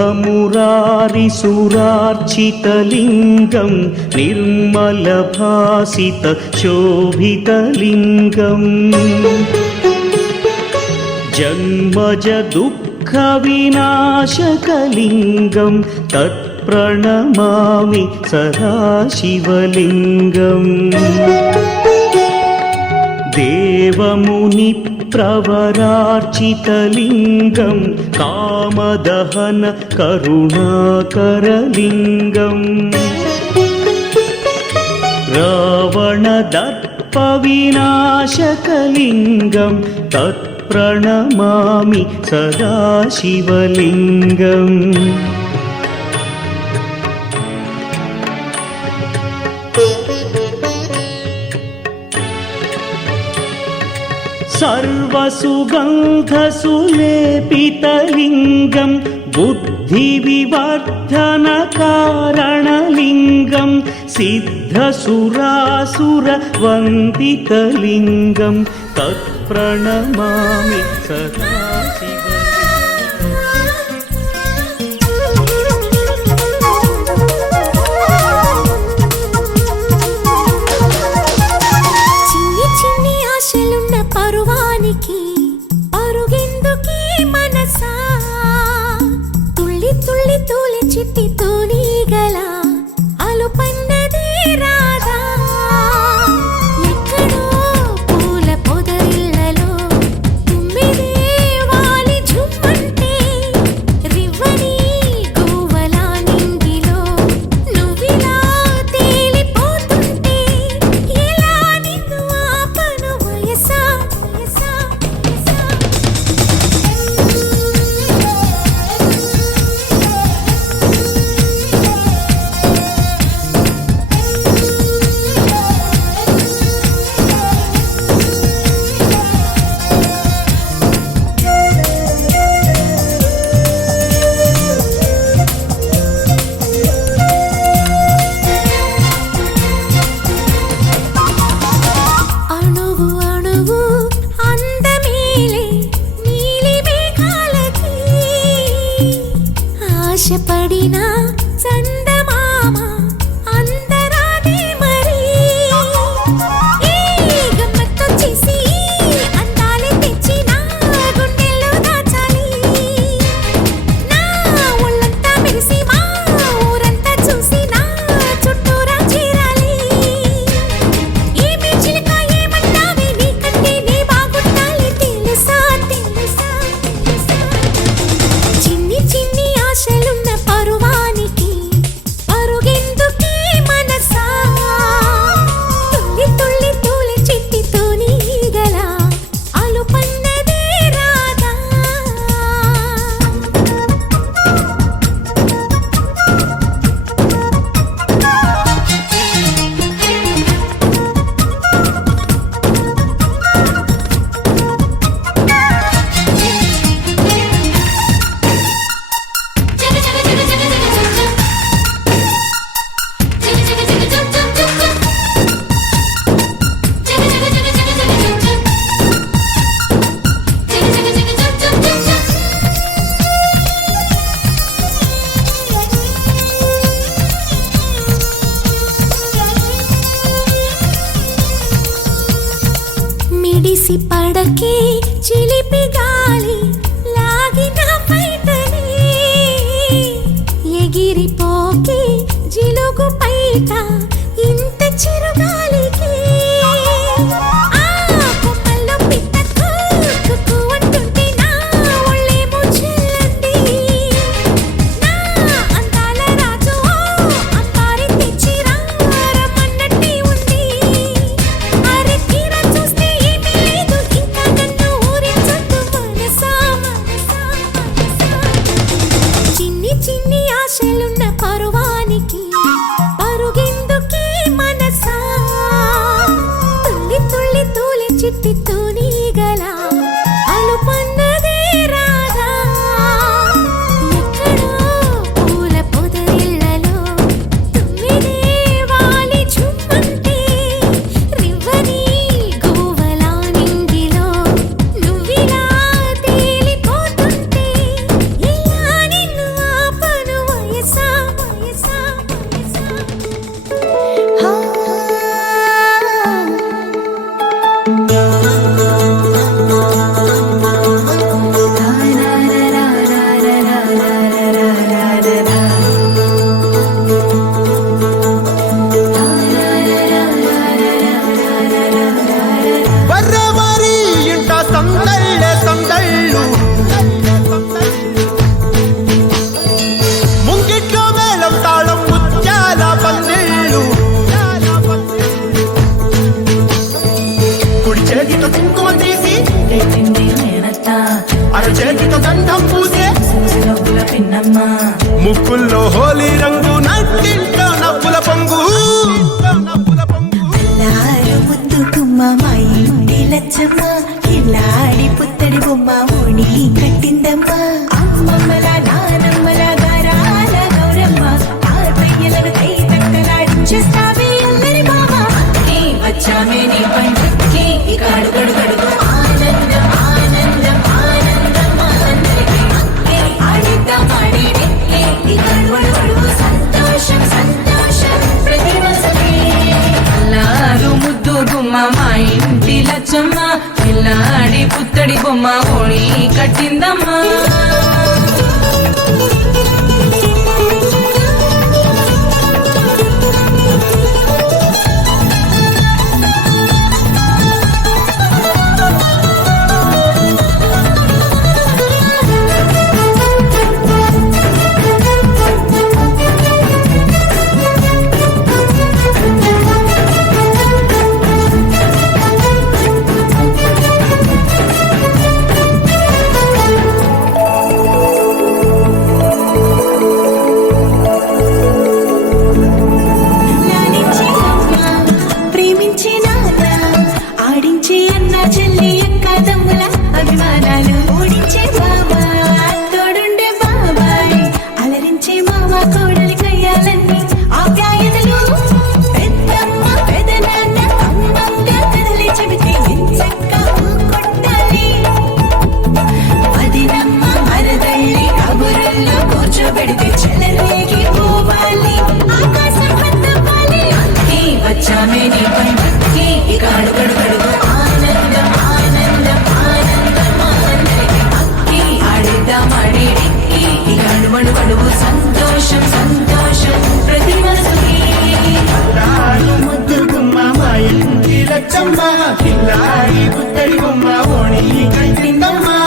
शुद्धमुरारिसुरार्चितलिङ्गं निर्मलभासितशोभितलिङ्गम् जन्मज दुःखविनाशकलिङ्गं तत्प्रणमामि सदा शिवलिङ्गम् देवमुनिप्रवरार्चितलिङ्गं कामदहन करुणाकरलिङ्गम् रावणदर्पविनाशकलिङ्गं तत्प्रणमामि सदा शिवलिङ्गम् सर्वसुगन्धसुलेपितलिङ्गं बुद्धिविवर्धनकारणलिङ्गं सिद्धसुरासुरवन्दितलिङ्गं तत्प्रणमामि सदा ఆశపడినా చందమామ అందరాదే మరి ఈ గమ్మత్తు చేసి అందాలే తెచ్చి నా గుండెల్లో దాచాలి నా ఒళ్ళంతా మెరిసి మా ఊరంతా చూసి నా చుట్టూరా చేరాలి ఏమి చిలక ఏమంటావే నీకంటే నీ బాగుండాలి తెలుసా తెలుసా చిన్ని చిన్ని ఆశలున్న పరువానికి పరుగెందుకే మనసా తుల్లి తుల్లి తూలి చిట్టితో నీగల అలుపన్నదే రాదా మిడిసి పడకే చిలిపి గాలి లాగిన పైటని ఎగిరిపోకే జిలుగు పైట ఇంత చిరుగాలికి ఆ కొమ్మల్లో పిట్ట కుక్కు అంటుంటే నా ఒళ్ళేమో చెల్లంది నా అందాల రాజు అంబారి తెచ్చి రమ్మన్నట్టే ఉంది అరే తీరా చూస్తే ఏమీ లేదు ఇంకా నన్ను ఊరించొద్దు మనసా చేతితో కుంకుమ తీసి పెట్టింది మేనత్త అర చేతితో గంధం పూసే నవ్వుల పిన్నమ్మ ముక్కుల్లో హోలీ రంగు నట్టింట్లో నవ్వుల పొంగు అల్లారు ముద్దు గుమ్మ మా ఇంటి లచ్చమ్మ కిల్లాడి పుత్తడి బొమ్మ ఓణి కట్టిందమ్మ అమ్మమ్మల నానమ్మల గారాల గౌరమ్మ తాతయ్యలను కై తక్కలాడించేస్తావే అల్లరి మామ అక్కి వచ్చామే నీ పండుక్కి ఇక అడుగడు గడుగు ఆనందం ఆనందం ఆనందం అందరికీ అక్కి ఆడిద్దాం ఆడిడిక్కి ఇక అడుగడు గడుగు సంతోషం సంతోషం ప్రతి వసతి అల్లారు ముద్దు గుమ్మ మా ఇంటి లచ్చమ్మ పిల్లాడి పుత్తడి బొమ్మ ఓణి కట్టిందమ్మా లాలించి అమ్మ ప్రేమించి నాన్న ఆడించి అన్న చెల్లి అక్క తమ్ముల అభిమానాలు ఓడించే బాబా తోడుండే బాబాయ్ అలరించే మామ కోడలి కయ్యాలన్నీ ఆప్యాయతలు పెద్దమ్మ పెదనాన్న అమ్మంగా కదలి చెబితే ఎంచక్క కొట్టాలి వదినమ్మ మరదళ్ళి కబురుల్లో కూర్చోబెడితే చెలరేగి పోవాలి ఆకాశం హద్దవ్వాలి అక్కి వచ్చామే నీ పండుక్కి ఇక అడుగడు గడుగు ఆనందం ఆనందం ఆనందం అందరికీ అక్కి ఆడిద్దాం ఆడిడిక్కి ఇక అడుగడు గడుగు సంతోషం సంతోషం ప్రతి మనసుకి అల్లారు ముద్దు గుమ్మ మా ఇంటి లచ్చమ్మ కిల్లాడి పుత్తడి బొమ్మ ఓణి కట్టిందమ్మా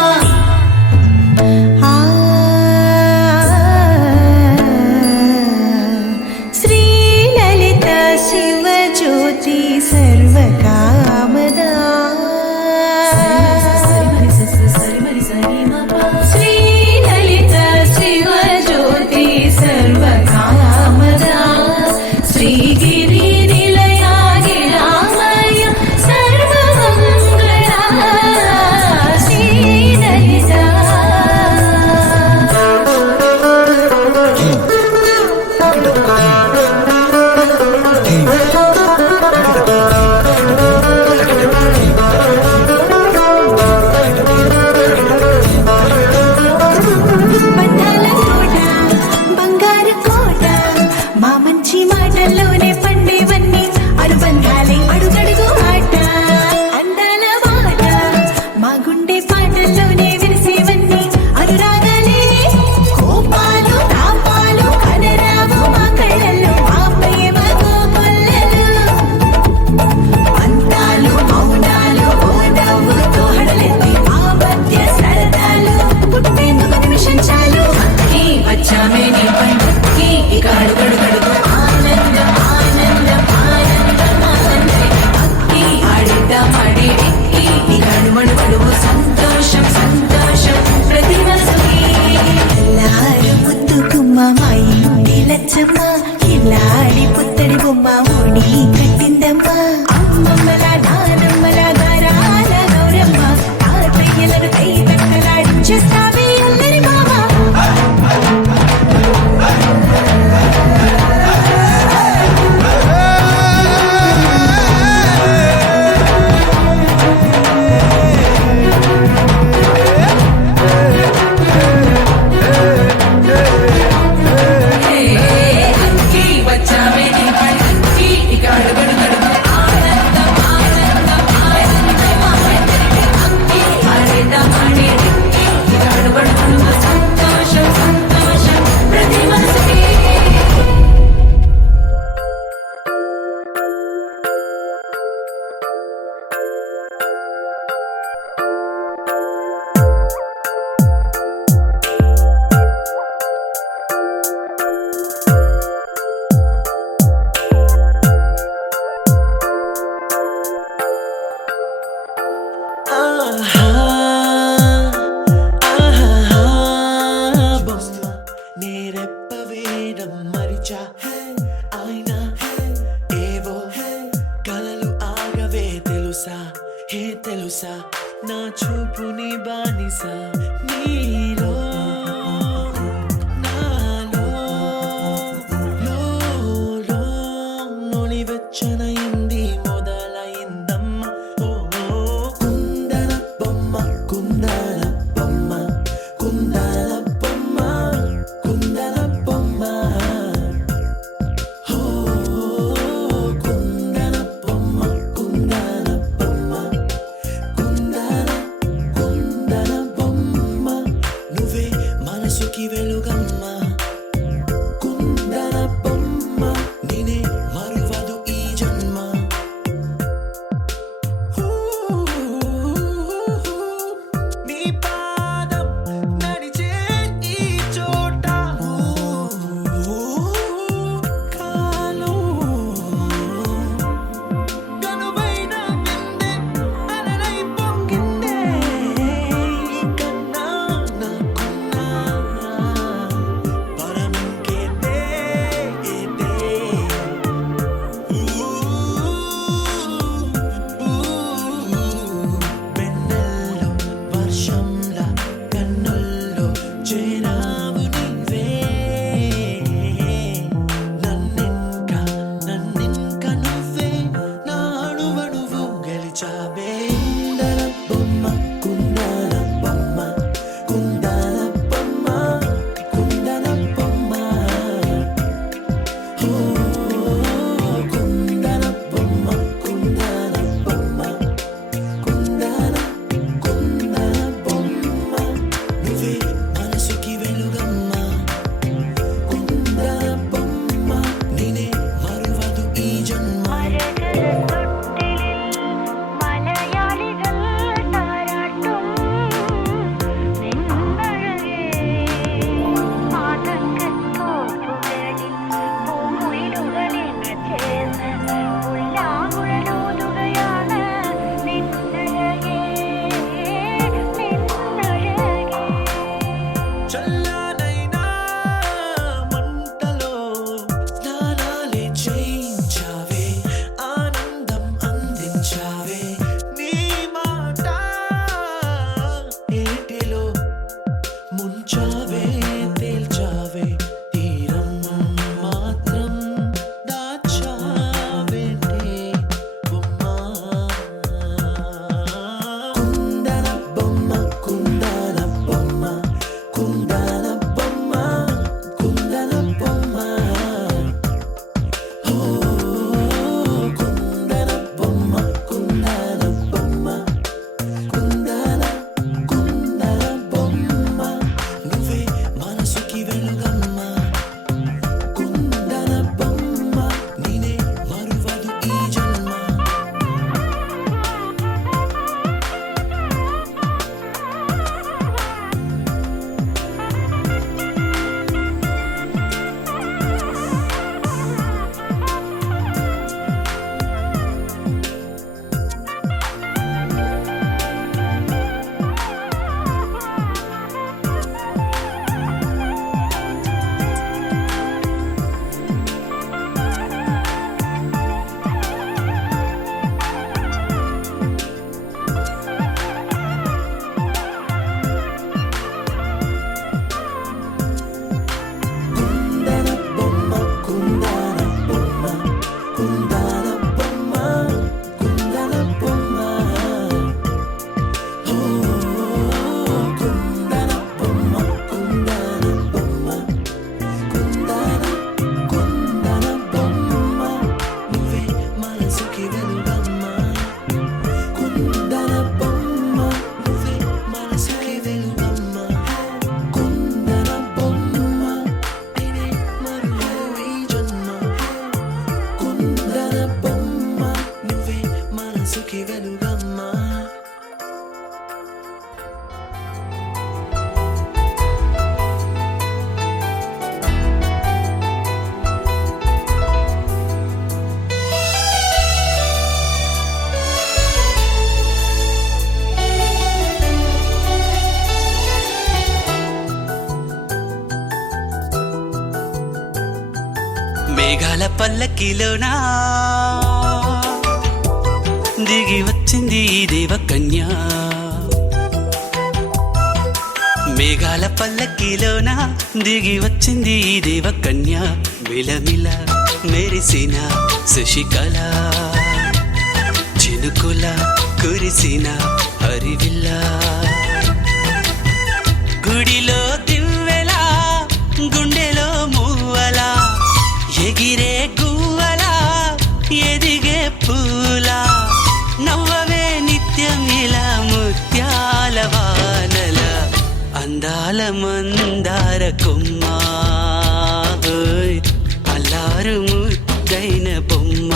శ్రీ లలిత శివ జ్యోతి సర్వకామదా శ్రీ లలిత శివ జ్యోతి సర్వకామదా శ్రీగిరి నిలయాగి రామయ సర్వమంగళ శ్రీ లలిత తెలుసా నా చూపుని బానిస నీలో నాలో లో నొలి వెచ్చనయింది మొదలైందమ్మ ఓ కుందన బొమ్మ కుందన బొమ్మ కుందన బొమ్మ కుందన బొమ్మ ఓ కుందన బొమ్మ కుందన బొమ్మ కుందన బొమ్మ నువ్వే మనసుకి వెలుగమ్మ కుందన బొమ్మ నేనే మరువదు ఈ జన్మ నీ పాదం నడిచే ఈ చోట కాలం కనువైన విందే అలలై పొంగిందే కన్నా నాకున్నా పరమింకేదే వెన్నెల్లో వర్షంలా కన్నుల్లో చేరావు నీవే నన్నింక నువ్వే నా అణువణువు గెలిచావే కుందన బొమ్మ కుందన బొమ్మ కుందన బొమ్మ కుందన బొమ్మ ఓ కుందన బొమ్మ కుందన బొమ్మ కుందన బొమ్మ నువ్వే మనసుకి వెలుగమ్మ కుందన బొమ్మ నేనే మరువదు ఈ జన్మ മലയാളികൾ താരാട്ടും നിന്നഴകേ ആതങ്കത്തോപ്പുകളിൽ പൂമുയിലുകളിൽ ചേർന്ന് ഉല്ലാകുഴലൂതുകയാണ് നിന്നഴകേ നിന്നഴകേ చల్లనైనా మంటలో స్నానాలే చేయించావే ఆనందం అందించావే నీ మాట ఏటిలో ముంచావే తేల్చావే తీరం మాత్రం దాచావేంటే బొమ్మ కుందన బొమ్మ కుందన బొమ్మ కుందన బొమ్మ కుందన బొమ్మ ఓ కుందన బొమ్మ కుందన బొమ్మ కుందన బొమ్మ నువ్వే మనసుకి వెలుగమ్మ కుందన బొమ్మ నేనే మరువదు ఈ జన్మ కుందన బొమ్మ కుందన బొమ్మ కుందన బొమ్మ కుందన బొమ్మ ఓ కుందన బొమ్మ కుందన బొమ్మ కుందన బొమ్మ నువ్వే మనసుకి వెలుగమ్మ కుందన బొమ్మ నువ్వే మనసుకి వెలుగమ్మ కుందన బొమ్మ నేనే మరువదు ఈ జన్మ కుందన బొమ్మ నువ్వే మనసుకి వెలుగమ్మ మేఘాల పల్లకిలోనా దిగి వచ్చింది ఈ దేవకన్య మేఘాల పల్లకిలోన దిగి వచ్చింది ఈ దేవకన్య మిలమిల మెరిసిన శశికళ చినుకుల కురిసిన హరివిల్ల గుడిలో దివ్వెలా గుండెలో మువ్వలా ఎగిరే గువ్వలా ఎదిగే పూలా నవ్వవే నిత్యం ఇలా ముత్యాల వానల అందాల మందార కొమ్మ ఓయ్ అల్లారు ముద్దైన బొమ్మ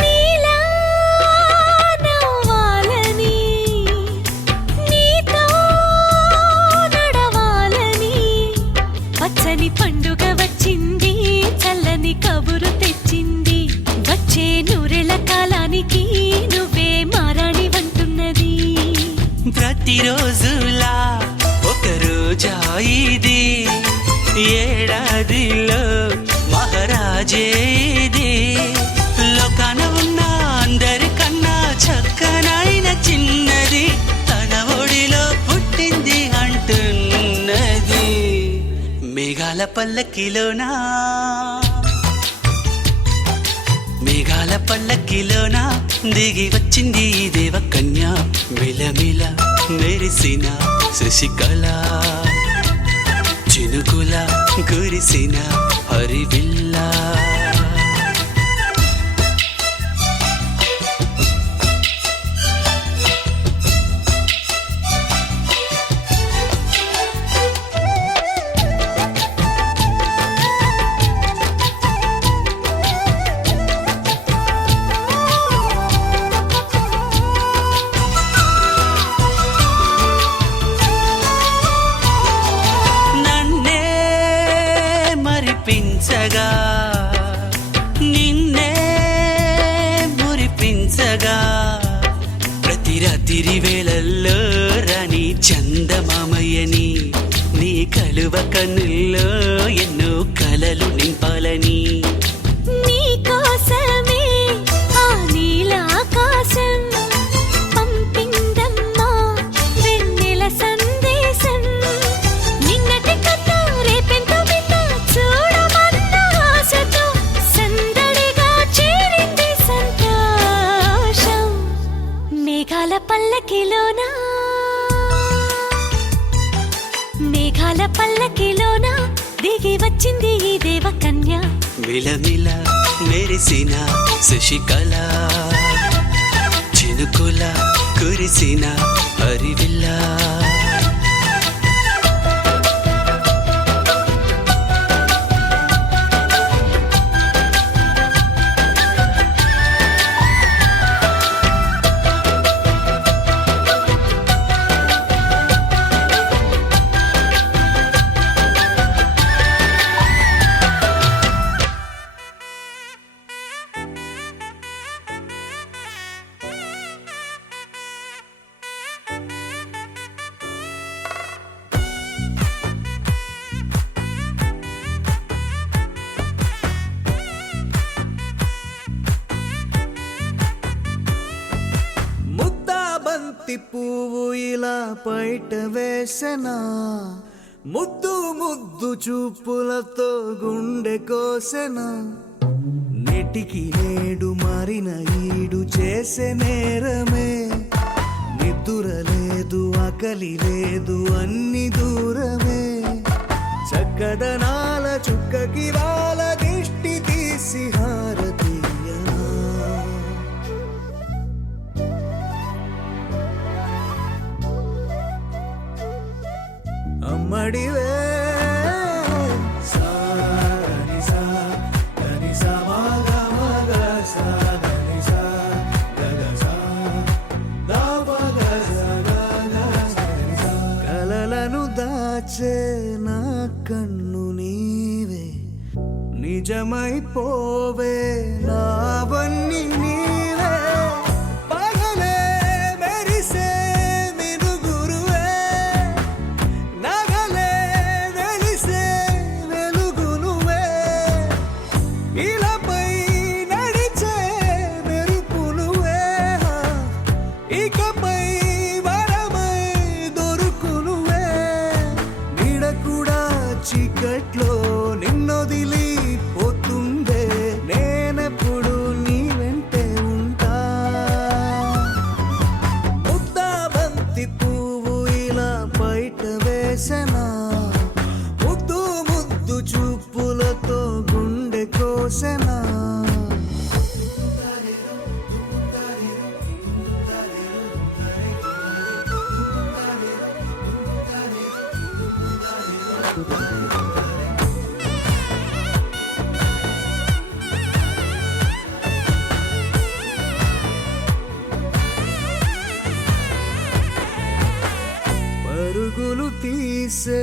నీలా నవ్వాలని నీతో నడవాలని పచ్చని పండుగ వచ్చింది చల్లని కబురు తెచ్చింది వచ్చే నూరెల కాలానికి నువ్వే మారాణి వంటున్నది ప్రతిరోజులా ఒక రోజా ఇది ఏడాదిలో మహారాజే ఇది లోకాన ఉన్న అందరికన్నా చక్కనైన చిన్నది తన ఒడిలో పుట్టింది అంటున్నది మేఘాల పల్లకిలోనా మేఘాల పల్లకిలోన దిగి వచ్చింది ఈ దేవకన్య మిలమిల మెరిసిన శశికళ చినుకుల కురిసిన హరివిల్ల నన్నే మరిపించగా నిన్నే మురిపించగా ప్రతి రాత్రి వేళల్లో రాని చందమామయ్యని నీ కలువ కన్నుల్లో ఎన్నో కలలు నింపాలని నీ కోసమే ఆ నీలాకాశం పంపిందమ్మా వెన్నెల సందేశం నిన్నటి కథ రేపెంత వింత చూడమన్న ఆశతో సందడిగా చేరింది సంతోషం మేఘాల పల్లకిలోనా మేఘాల పల్లకిలోనా దిగి వచ్చింది ఈ దేవకన్య మిలమిల మెరిసిన శశికళ చినుకుల కురిసిన హరివిల్ల ముద్దా బంతి పువ్వు ఇలా బయట వేసెనా ముద్దు ముద్దు చూపులతో గుండె కోసెనా నెటికి నేడు మారిన ఈడు చేసే నేరమే నిద్ర లేదు ఆకలి లేదు అన్ని దూరమే చక్కదనాల చుక్కకి వాళ్ళ దిష్టి తీసి హారతీయనా అమ్మడివే సాని సా నిజమైపోవే నావన్నీ నీవే పగలే మెరిసే మినుగురువే నగలే వెలిసే వెలుగు నువ్వే ఇలాపై నడిచే మెరుపు నువ్వే ఇకపై వరమై దొరుకు నువ్వే నీడ కూడా చీకట్లో నిన్నొదిలి పోతుందే నేనెప్పుడు నీ వెంటే ఉంటా ముద్దా బంతి పువ్వు ఇలా బయట వేసెనా ముద్దు ముద్దు చూపులతో గుండె కోసెనా పరుగులు తీసే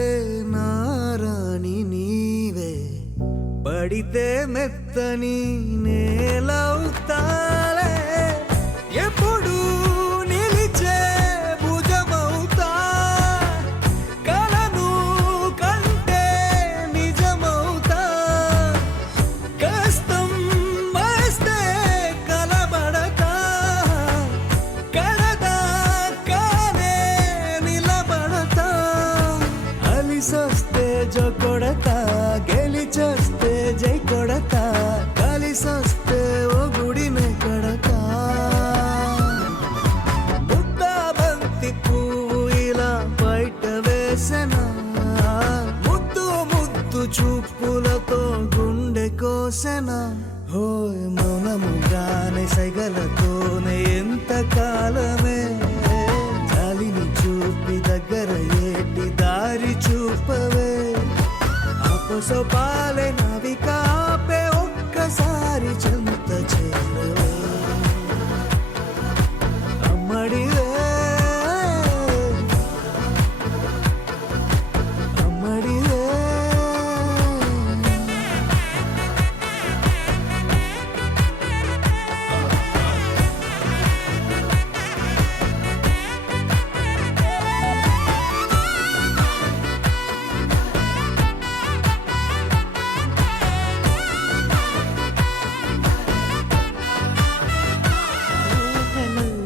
నారాణి నీవే పడితే మెత్తని నేలవుతాలే ఎప్పుడు నిలిచే భుజమవుతా కలను కంటే నిజమవుతా కష్టం వస్తే కలబడతా కడదా కానే నిలబడతా అలిసొస్తే జో కొడతా గెలిచొస్తే జై కొడతా కలిసొస్తే ఓ గుడినే కడతా ముద్దా బంతి పువ్వు ఇలా బయట వేసెనా ముద్దు ముద్దు చూపులతో గుండె కోసెనా హోయ్ మౌనముగానే సైగలతోనే ఎంత కాలమే జాలిని చూపి దగ్గర ఏటి దారి చూపవే అపసోపాలే నవికాపే ఒక్కసారి చెంత చేరవే అమ్మడివే అమ్మడివే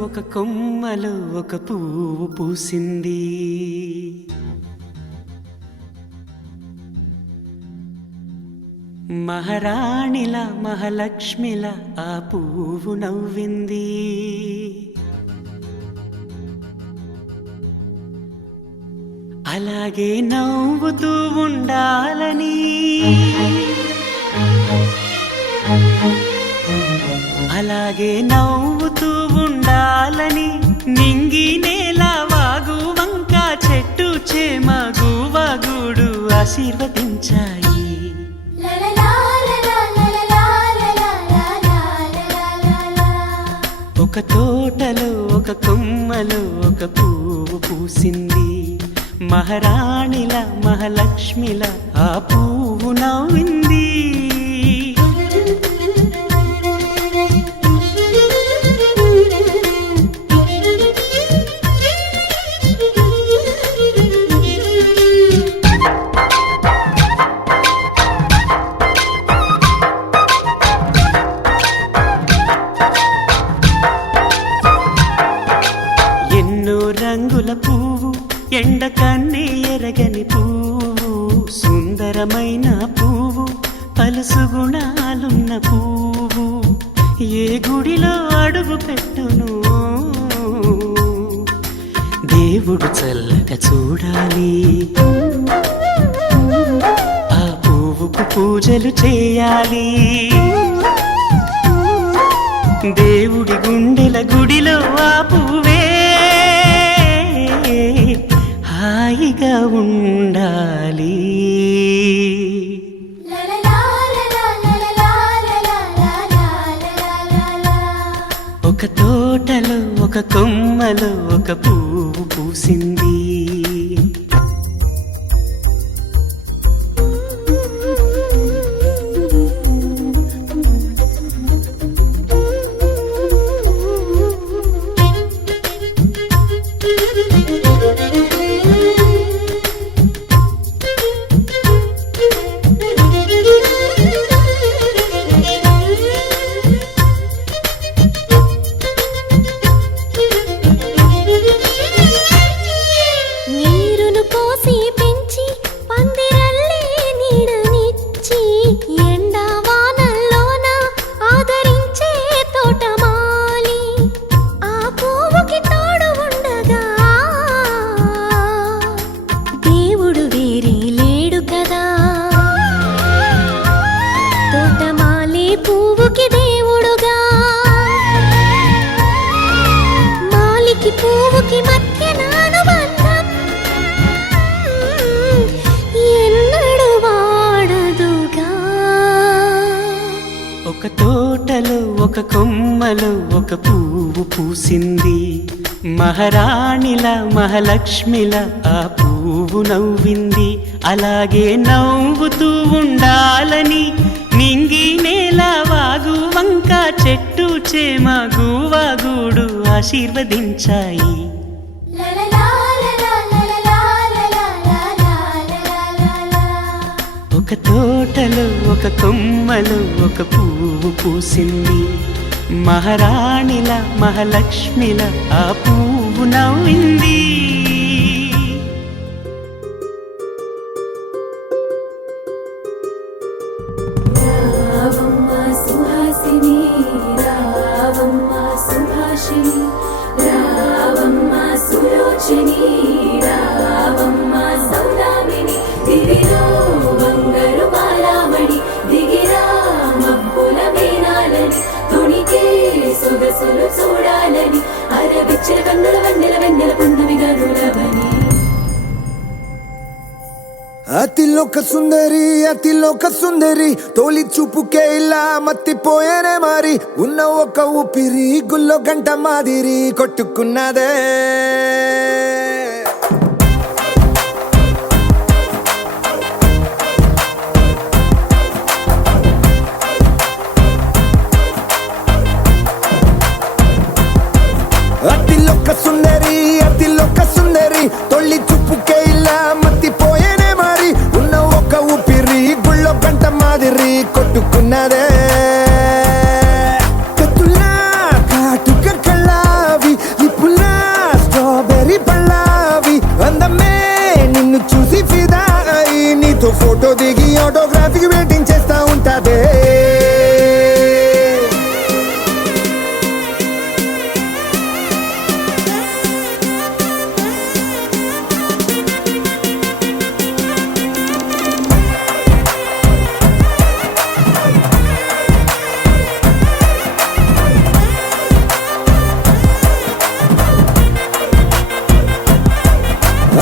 ఒక కొమ్మలో ఒక పువ్వు పూసింది మహారాణిలా మహాలక్ష్మిలా ఆ పువ్వు నవ్వింది అలాగే నవ్వుతూ ఉండాలని అలాగే నవ్వుతూ ఉండాలని నింగి నేల వాగు వంక చెట్టు చేమ గువగూడు ఆశీర్వదించాయి ఒక తోటలో ఒక కొమ్మలో ఒక పువ్వు పూసింది మహారాణిల మహాలక్ష్మిల ఆ పువ్వు నవ్వింది రంగుల పువ్వు ఎండ కన్నే ఎరగని పువ్వు సుందరమైన పువ్వు పలుసు గుణాలున్న పువ్వు ఏ గుడిలో అడుగు పెట్టును దేవుడు చల్లగా చూడాలి ఆ పువ్వుకు పూజలు చేయాలి దేవుడి గుండెల గుడిలో ఆ పువ్వే హాయిగా ఉండాలి ఒక తోటలో ఒక కొమ్మలో ఒక పువ్వు పూసింది ఒక కొమ్మలో ఒక పువ్వు పూసింది. మహారాణిలా మహాలక్ష్మిలా ఆ పువ్వు నవ్వింది. అలాగే నవ్వుతూ ఉండాలని నింగి నేల వాగు వంక చెట్టు చేమ గువాగూడు ఆశీర్వదించాయి. ఒక తోటలో ఒక కొమ్మలో ఒక పువ్వు పూసింది. మహారాణిల మహాలక్ష్మిల ఆ పువ్వు నవ్వింది. రావమ్మ సుహాసిని రావమ్మ సుభాషిణి రావమ్మ సులోచని రావమ్మ సౌదామిని దివిలో బంగారు బాలామణి దిగిరా మబ్బుల మేనాలని తుణికే సొగసులు చూడాలని అరవిచ్చల కన్నుల వెన్నెల వెన్నెల పున్నమి గనులవని. అతిలోక సుందరి అతిలోక సుందరి తోలి చూపుకే ఇలా మత్తిపోయేనే మరి ఉన్న ఒక ఊపిరి గుల్లో గంట మాదిరి కొట్టుకున్నదే. అతిలోక సుందరి అతిలోక సుందరి తొలి చూపుకే ఇలా మత్తిపోయేనే మరి ఉన్న ఒక ఊపిరి గుళ్ళో గంట మాదిరి కొట్టుకున్నదే. కత్తులా కాటుక కళ్ళావి లిప్పులా స్ట్రాబెర్రీ పళ్ళావి అందమే నిన్ను చూసి ఫిదా అయి నీతో ఫోటో దిగి ఆటోగ్రాఫీకి వెయిటింగ్ చేస్తా ఉంటాదే.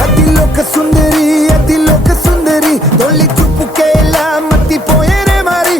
అతిలోక సుందరి అతిలోక సుందరి తొలి చూపుకే ఇలా మత్తిపోయేనే మరి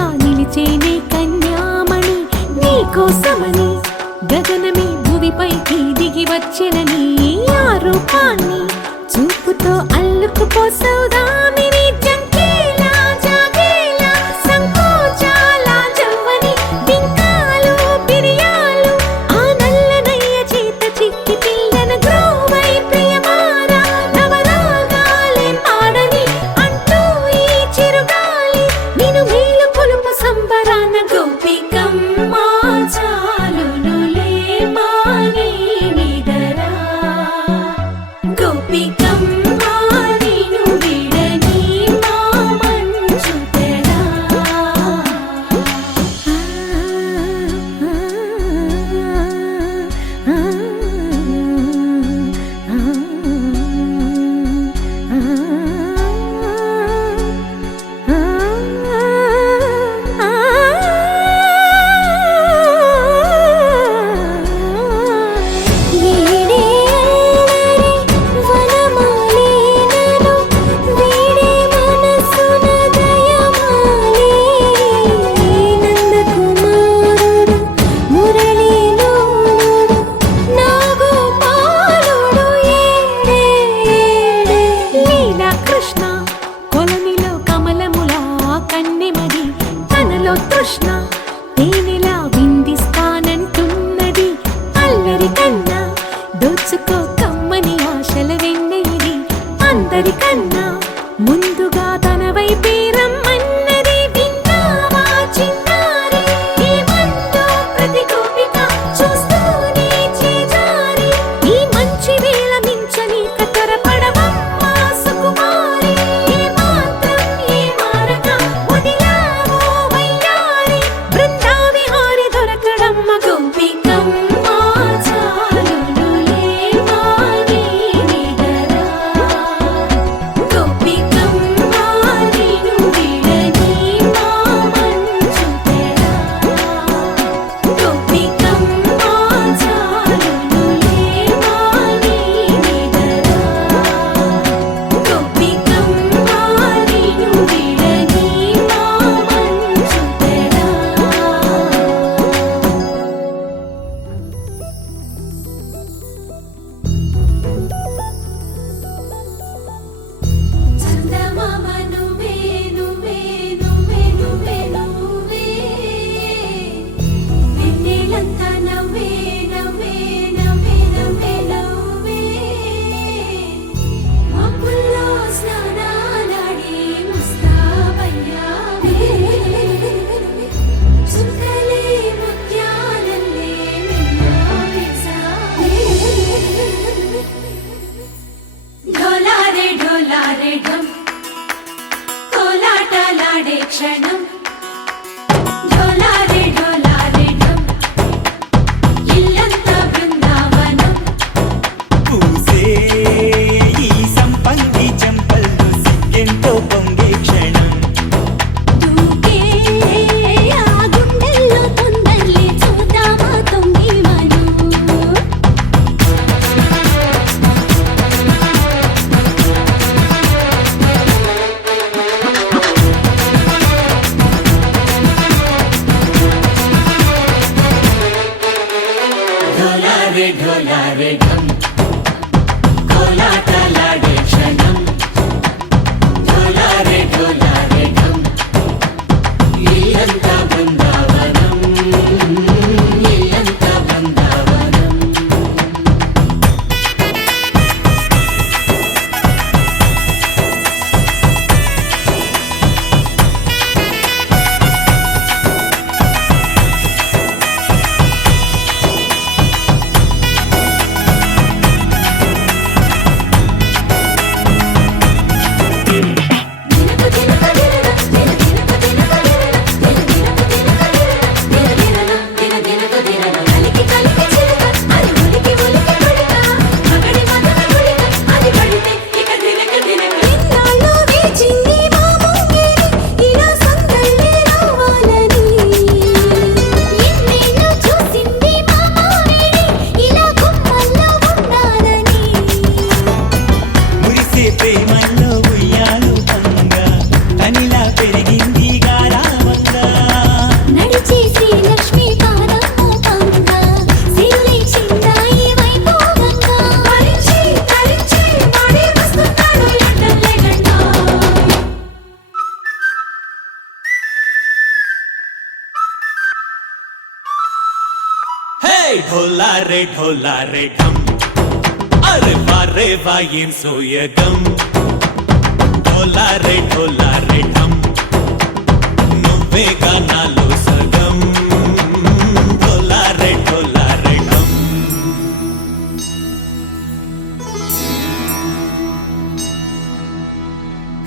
దివ్యంగా నిలిచేనే కన్యామణి నీకోసమని గగనమే భువిపైకి దిగి వచ్చినని ఆ రూపాన్ని చూపుతో అల్లుకుపో సౌదామిని జంకేలా జాగేలా సంకోచాల జవ్వని బింకాలు బిరియాలు ఆ నల్లనయ్య చేత చిక్కి పిల్లన గ్రోవై ప్రియమారా నవరాగాలే పాడని అంటూ ఈ చిరుగాలి నిన్ను మేలు కొలుపు సంబరాన గోపికమ్మ చాలునులే మాని నిదరా గోపికమ్మ నిన్ను విడని మా మంచు తెరా కృష్ణ కొలనిలో కమలములా కన్నెమది తనలో తృష్ణ తేనెలా విందిస్తానంటున్నది అల్లరి కన్నా దోచుకో కమ్మని ఆశల వెన్నెయిది అందరికన్నా ముందుగా తన వైపే రమ్మన్నది విన్నావా చిన్నారి ఈ మందు ప్రతి గోపిక చూస్తూనే చేజారి ఈ మంచి వేళ మించని కతరపడవమ్మ సుకుమారి ఏ మాత్రం ఏ మారక వదిలావో వయ్యారి బృందావిహారి దొరకడమ్మ గోపికమ్మ చాలునులే మాని నిదరా ढोला रे ढम अरे वारे वायें सोयगम ढोला रे ढम నువ్వే గానాలో సగం ढोला रे ढम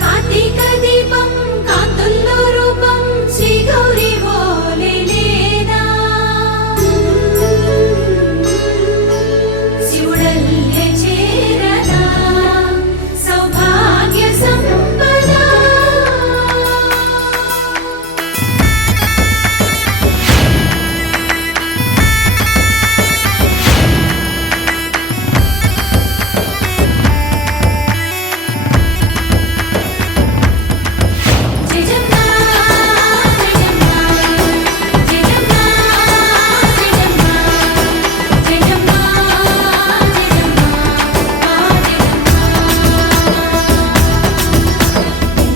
కార్తీక దీపం కాంతుల్లో రూపం శ్రీ గౌరీ ఓలే లేదా శివుడల్లే చేరదా సౌభాగ్య సంపద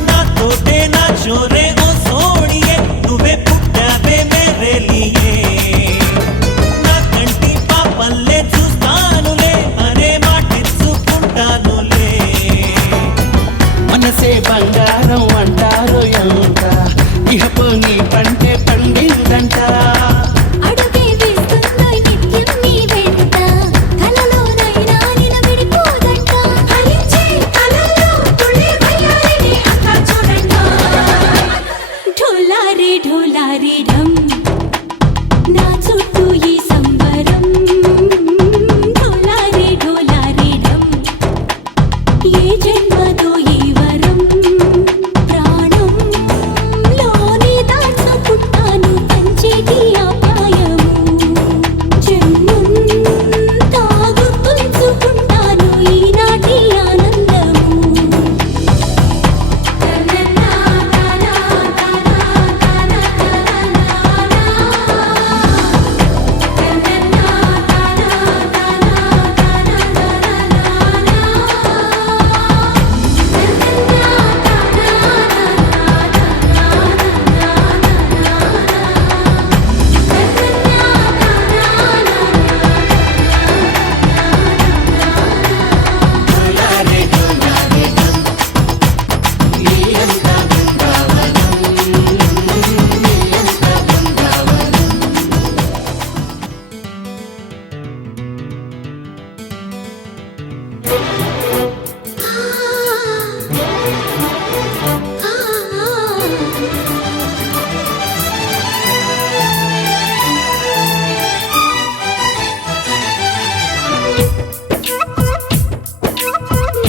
నా తోటే నా చోరే ఓ సోడియే నువ్వే పుట్టావే మేరే లియే నా కంటి పాపల్లే చూస్తానులే అనే మాటిచ్చుకుంటానులే మనసే బంగారం అంటారు ఎంత ఇహపు నీ పంటే పండిందంట అడుగే వేస్తుందో నిత్యం నీ వెంట కలలోనైనా నిన్ను విడిపోదంట హరించే కలల్లో తుళ్ళే వయ్యారిని అంతా చూడండి ఢోలా రే ఢమ్ నా చుట్టూ ఈ సంబరం ఢోలా రే ఢమ్ ఏ జన్మదో ఈ వరం ప్రాణం లోని దాచుకుంటాను పంచేటి అపాయము జన్మం తాగుతుంచుకుంటాను ఈనాటి ఆనందము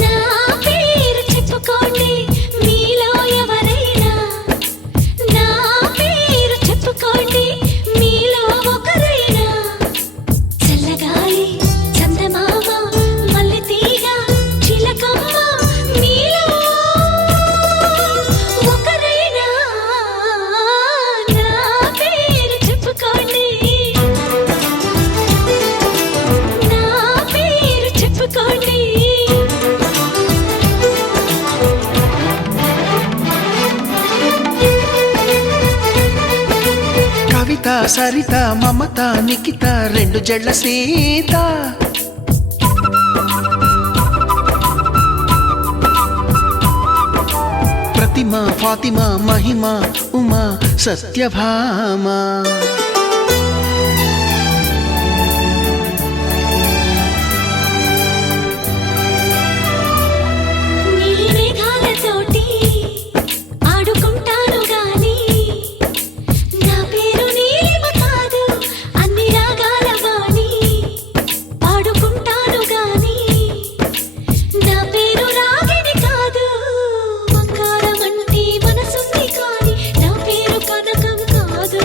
నా పేరు చెప్పుకోండి మీలో ఎవరైనా నా పేరు చెప్పుకోండి మీలో ఒకరైనా చల్లగాలి చందమామ మల్లె తీగ చిలకమ్మ మీలో ఒకరైనా నా పేరు చెప్పుకోండి నా పేరు చెప్పుకోండి కవిత సరిత మమత నిఖిత రెండు జడ్ల సీత ప్రతిమ ఫాతిమ మహిమ ఉమా సత్యభామ నీలి మేఘాలతోటి ఆడుకుంటాను గాని నా పేరు నీలిమ కాదు అన్ని రాగాల వాణి పాడుకుంటాను గాని నా పేరు రాగిణి కాదు బంగారం అంటే మనసుంది కానీ నా పేరు కనకం కాదు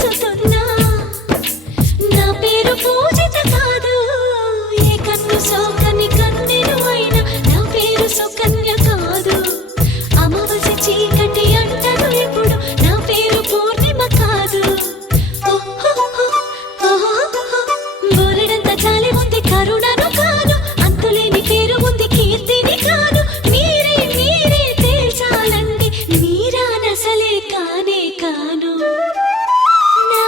పెంచుతున్నా నా పేరు పూజిత కాదు ఏ కన్ను సోకని కన్నెను అయినా నా పేరు సుకన్య కాదు అమావాస్య చీకటి అంటను ఎప్పుడు నా పేరు పూర్ణిమ కాదు బోలెడంత జాలి ఉంది కరుణను కాను అంతులేని పేరు ఉంది కీర్తిని కాను మీరే మీరే తేల్చాలండి మీరా నసలే కానే కాను నా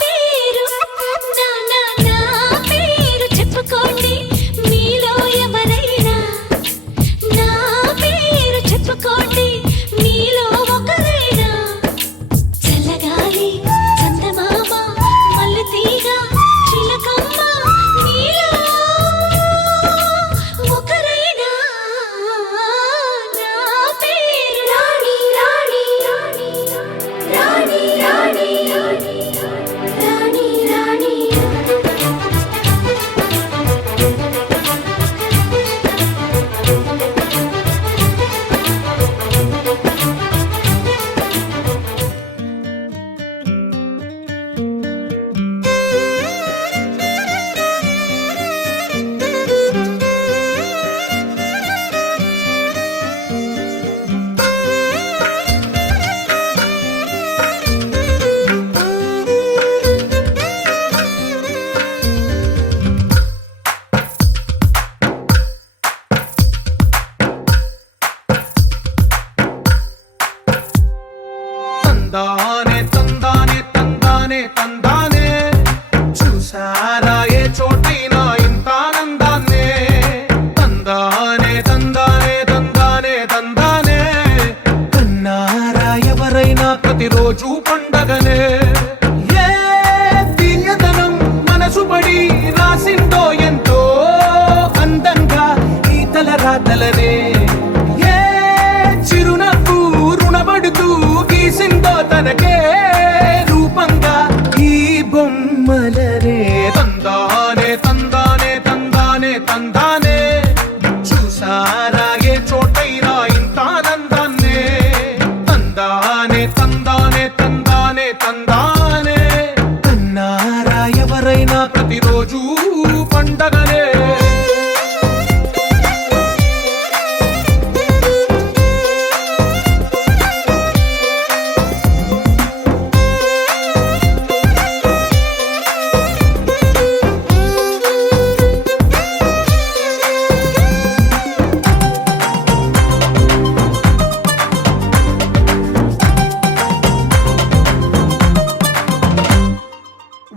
పేరు నా పేరు చెప్పుకోండి మీలో ఎవరైనా నా పేరు చెప్పుకోండి మీలో ఒకరైనా చల్లగాలి చందమామ మల్లెతీగ చిలకమ్మ మీలో ఒకరైనా నా పేరు రాణి రాణి రాణి రాణి రాణి రాణి తందానే తందానే తందానే తందానే చూసారా ఏ చోటైనా ఇంత ఆనందాన్నే తందానే తందానే తందానే తందానే కన్నారా ఎవరైనా ప్రతిరోజు పండగనే ఏ తీయదనం మనసు పడి రాసిందో ఎంతో అందంగా ఈ తల రాతలనే ఏ చిరునవ్వు రుణపడుతూ గీసిందో తనకే రూపంగా ఈ బొమ్మలనే తందానే తందానే తందానే తందానే చూసారా ఏ చోటైనా ఇంత ఆనందాన్నే తందానే తందానే తందానే తందానే కన్నారా ఎవరైనా ప్రతిరోజు పండగనే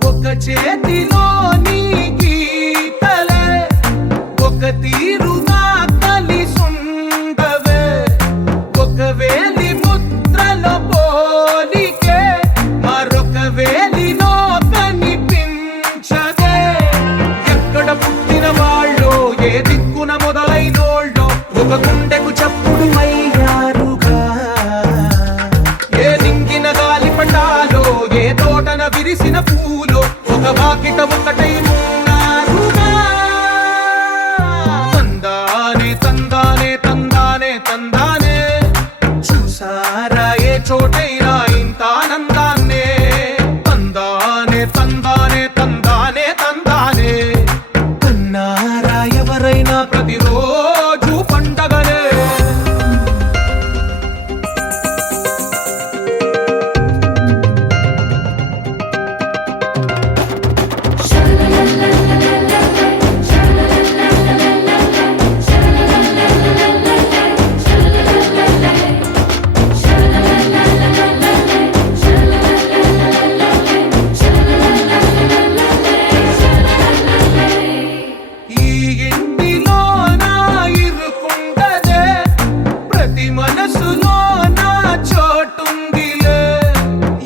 ఒక చేతిలో నీ గీతలే ఒక తీరుగా కలిసుండవే ఒక వేలి ముద్రలో పోలికే మరొక వేలిలో కనిపించదే ఎక్కడ పుట్టిన వాళ్ళో ఏ దిక్కున మొదలైనోళ్ళో ఒక గుండెకు చప్పుడు అయ్యారుగా ఏ దింగిన గాలి పటాలో ఏ తోటన విరిసిన పూలో ఒక వాకిట ఒకటై ఉన్నారుగా తందానే తందానే తందానే తందానే చూసారా ఏ చోటైనా ఇంత ఆనందాన్నే తందానే తందానే తందానే తందానే కన్నారా ఎవరైనా ప్రతిరోజు పండగనే ఈ ఇంటిలో నా ఇరుకుండదే ప్రతి మనసులో నా చోటుందిలే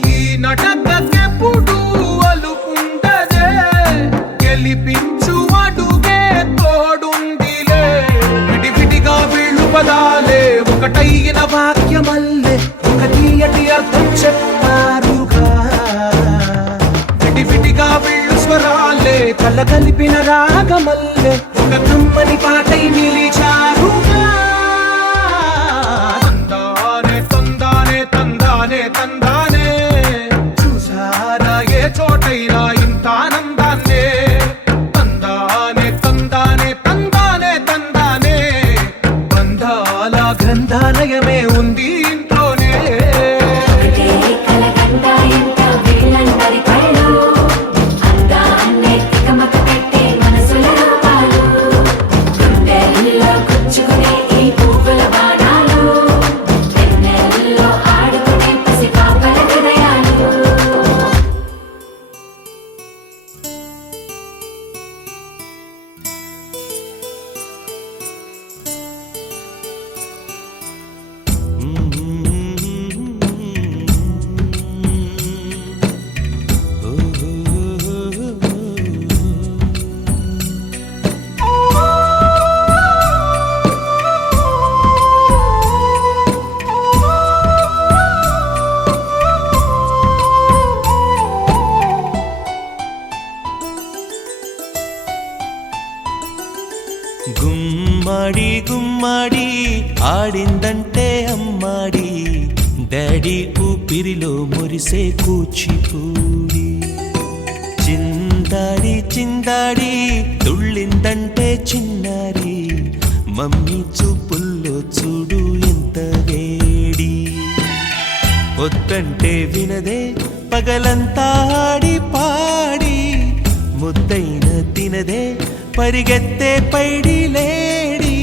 ఈ నటకెప్పుడు అలుకుండదే గెలిపించు అడుగే తోడుందిలే విడివిడిగా వీళ్ళు పదాలే ఒకటైన వాక్యమల్లే ఒక తీయటి అర్థం చెప్పారుగా విడివిడిగా వీళ్ళు స్వరాలే కల కలిపిన రాగమల్లే ఒక కమ్మని పాటై నిలిచారుగా తందానే తందానే తందానే తందానే చూసారా చోటైనా ఇంత ఆనందాన్నే తందానే తందానే తందానే తందానే బంధాల గ్రంథాలయమే ఉంది ఇంట్లోనే ఒకటే కలగంట ఎంత వీళ్ళందరి కళ్ళు అందాన్నే తికమక పెట్టే మనసుల రూపాలు గుండెల్లో గుచ్చుకునే ఈ పువ్వుల బాణాలు వెన్నెల్లో ఆడుకునే పసిపాపల హృదయాలు గుమ్మడి గుమ్మడి ఆడిందంటే అమ్మాడి డాడీ ఊపిరిలో మురిసే కూచిపూడి చిందాడి చిందాడి తుళ్ళిందంటే చిన్నారి మమ్మీ చూపుల్లో చూడు ఎంత వేడి వద్దంటే వినదే పగలంతా ఆడి పాడి ముద్దైన తినదే పరిగెత్తే పైడి లేడి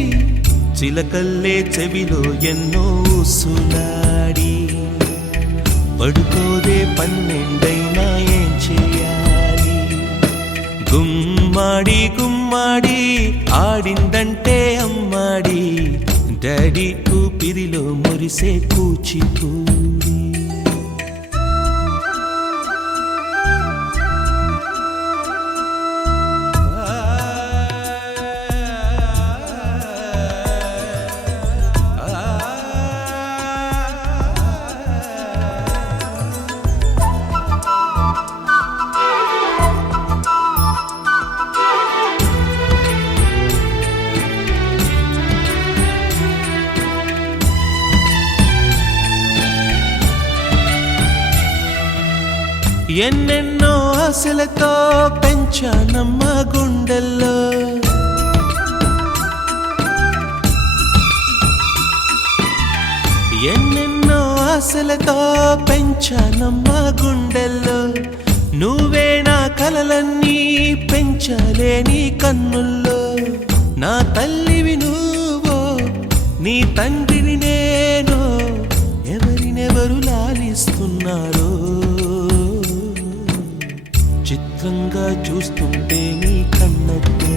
చిలకల్లే చెవిలో ఎన్నో సులాడి పడుకోదే పన్నెండైనా ఏం చేయాలి గుమ్మాడి గుమ్మాడి ఆడిందంటే అమ్మాడి డాడీ ఊపిరిలో మురిసే కూచిపూడి ఎన్నెన్నో ఆశలతో పెంచానమ్మ గుండెల్లో ఎన్నెన్నో ఆశలతో పెంచానమ్మ గుండెల్లో నువ్వే నా కలలన్నీ పెంచాలే నీ కన్నుల్లో నా తల్లివి నువ్వో నీ తండ్రిని నేను ఎవరినెవరు లాలిస్తున్నారో చిత్రంగా చూస్తుంటే నీ కన్నట్టు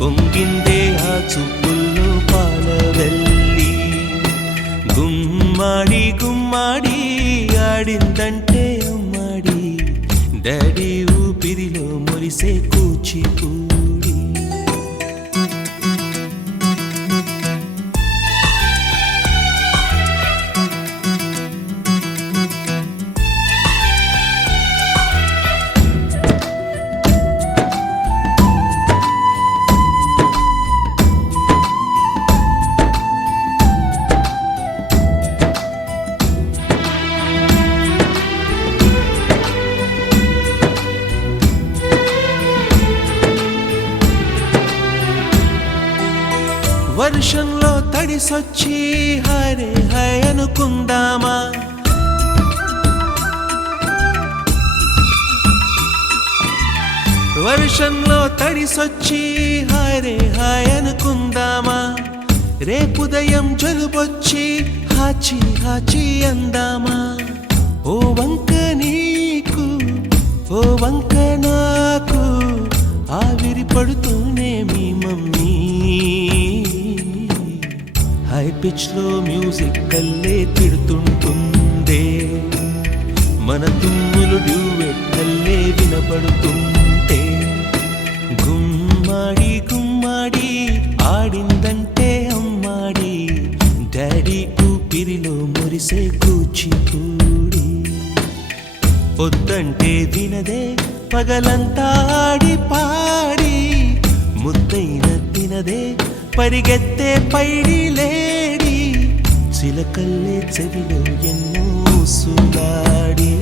పొంగిందే ఆ చూపుల్లో పాలవెల్లి గుమ్మాడి గుమ్మాడి ఆడిందంటే అమ్మాడి డాడీ ఊపిరిలో మురిసే కూచిపూడి వర్షంలో తడిసొచ్చి హరే హై అనుకుందామా వర్షంలో తడిసొచ్చి హరే హాయ్ అనుకుందామా రేపుదయం జలుబొచ్చి హాచి హాచి అందామా ఓ వంక నీకు ఓ వంక నాకు ఆవిరి పడుతూనే మీ మమ్మీ హై పిచ్ లో మ్యూజిక్ కల్లే తిడుతుంటుందే మన తుమ్ములు డ్యూయెట్ కల్లే వినపడుతుంటే గుమ్మాడి గుమ్మాడి ఆడిందంటే అమ్మాడి డాడీ ఊపిరిలో మురిసే కూచిపూడి పొద్దంటే వినదే పగలంతా ఆడి పాడి ముద్దైన తినదే పరిగెత్తే పైడి లేడి చిలకల్లే చెవిలో ఎన్నో సులాడి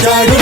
వచ్చాడు